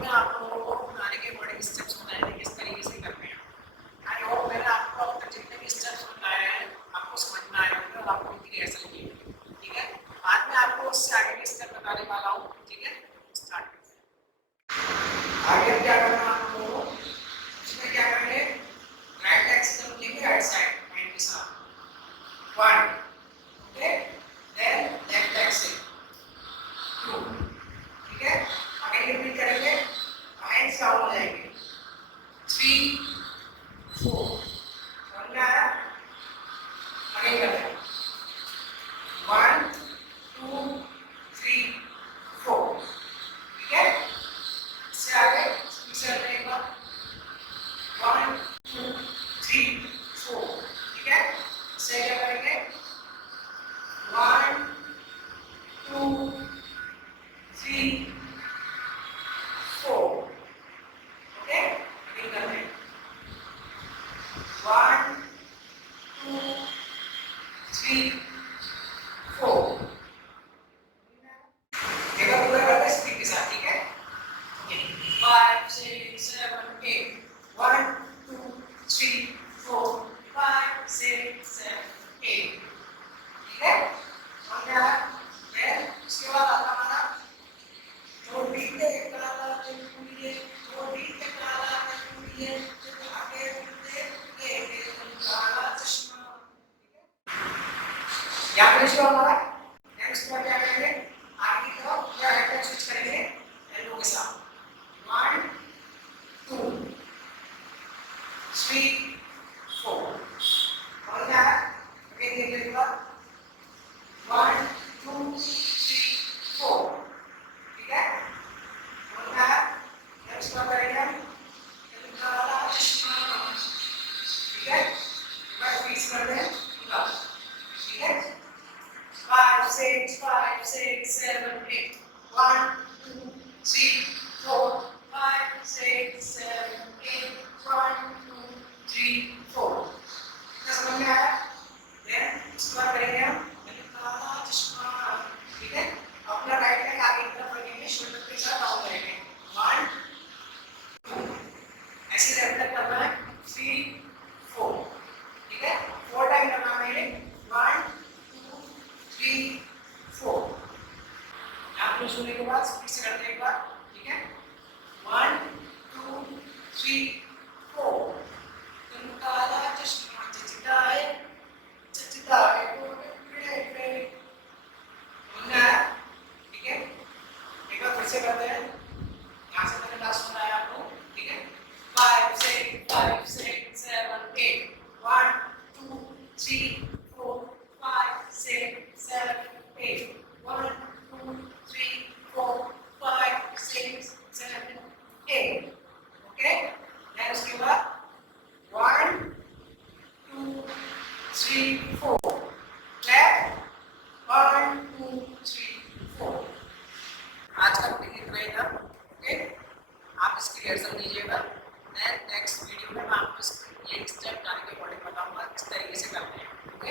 में आप लोगों को गाने के बड़े स्टेप्स बताए थे किस तरीके से करते हैं। आई होप मैंने आपको अब तक जितने भी स्टेप्स बताए हैं आपको समझ में आए होंगे और आपको इनकी रिहर्सल की है। ठीक है, आज मैं आपको उससे आगे के स्टेप बताने वाला हूँ। ठीक है, स्टार्ट करते हैं। आगे क्या करना है आप लोगों को, इसमें क्या करेंगे, राइट लेग से जंप लेंगे राइट साइड हैंड के साथ 1, ओके, देन लेफ्ट लेग से 2, ठीक है, आगे रिपीट करेंगे, हैंड्स डाउन हो जाएंगे 3, 4, समझ में आया, आगे करते हैं 1, 2, 3, 4, ठीक है, इससे आगे स्पीड करने के बाद 1, 2, 3, 4, ठीक है, इससे क्या करेंगे 1, 2, 3, 4, ओके, अगेन करते हैं 1, 2, 3, 4, एक बार पूरा करते हैं स्पीड के साथ, ठीक है, 5, 6, 7, 8, 1, 2, 3, 4, 5, 6, 7, 8, ठीक है, समझ में आया। फिर उसके बाद आता हमारा जो बीट पे काला चुनिए, जो बीट पे काला चुनिए, जो आगे बढ़ते ये काला चश्मा, यहाँ पे जो हमारा नेक्स्ट बार क्या करेंगे, आगे की तरफ पूरा हेड स्विच करेंगे एल्बो के साथ 1, 2, 3, 4, और क्या है अगेन देखने के बाद 1, 2, 3, 4, ठीक है, और क्या है नेक्स्ट बार करेंगे हम काला चश्मा, ठीक है, बस फिक्स कर दें पूरा, ठीक है, 5, 6, 5, 6, 7, 8, 1, 2, 3, 4, 5, 6, 7, 8, 1, 2, 3, 4, इतना समझ में आया। देन इसके बाद करेंगे हम काला चश्मा, ठीक है, अपना राइट लेग आगे की तरफ रखेंगे, शोल्डर के साथ डाउन करेंगे 1, 2, ऐसे लेफ्ट लेग करना है 3, 4, ठीक है, 4 टाइम करना है 1, 2, 3, 4, यहाँ पे सुनने के बाद स्पीड से करते हैं एक बार, ठीक है, 1, 2, 3, 4, तुम काला चश्मा चचताए गोरे पे, समझ आया, ठीक है, एक बार फिर से करते हैं, यहाँ से मैंने लास्ट बताया आपको, ठीक है, 5, 6, 5, 6, 7, 8, 1, 2, 3, 4, 5, 6, 7, 8, 1, 2, 3, 4, 5, 6, 7, 8, ओके, देन उसके बाद 1, 2, 3, 4, लेफ्ट 1, 2, 3, 4, आज का टॉपिक इतना ही था, ओके, आप इसकी रिहर्सल कीजिएगा, देन नेक्स्ट वीडियो में मैं आपको ये स्टेप गाने के अकॉर्डिंग बताऊंगा किस तरीके से करते हैं, ओके।